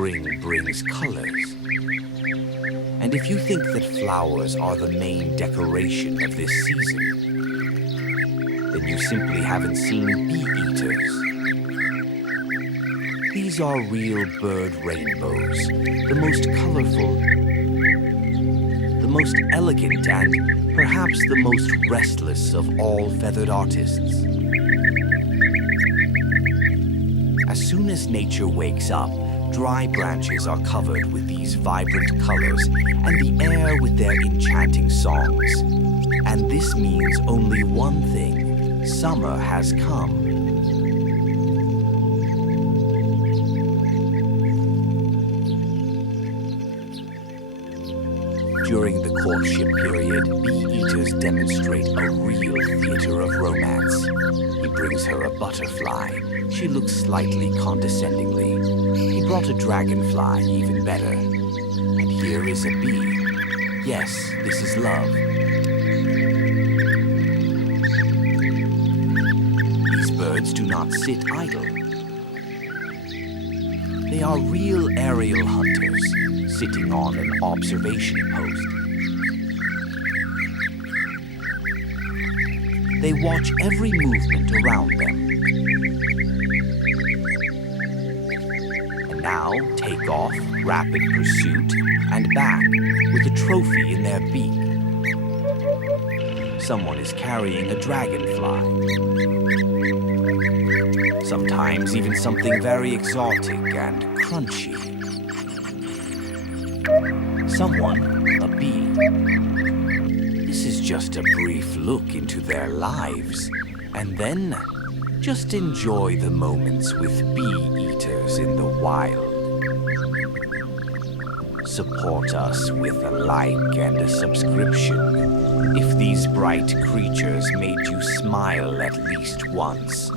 spring brings colors. And if you think that flowers are the main decoration of this season, then you simply haven't seen bee-eaters. These are real bird rainbows, the most colorful, the most elegant, and perhaps the most restless of all feathered artists. As soon as nature wakes up, dry branches are covered with these vibrant colors and the air with their enchanting songs. And this means only one thing: summer has come. During the courtship period, bee-eaters demonstrate a real theater of romance. He brings her a butterfly. She looks slightly condescendingly. He brought a dragonfly, even better. And here is a bee. Yes, this is love. These birds do not sit idle. They are real aerial hunters, sitting on an observation post. They watch every movement around them. And now take off, rapid pursuit, and back with a trophy in their beak. Someone is carrying a dragonfly. Sometimes even something very exotic and crunchy. Someone, a bee. This is just a brief look into their lives, and then just enjoy the moments with bee-eaters in the wild. Support us with a like and a subscription if these bright creatures made you smile at least once.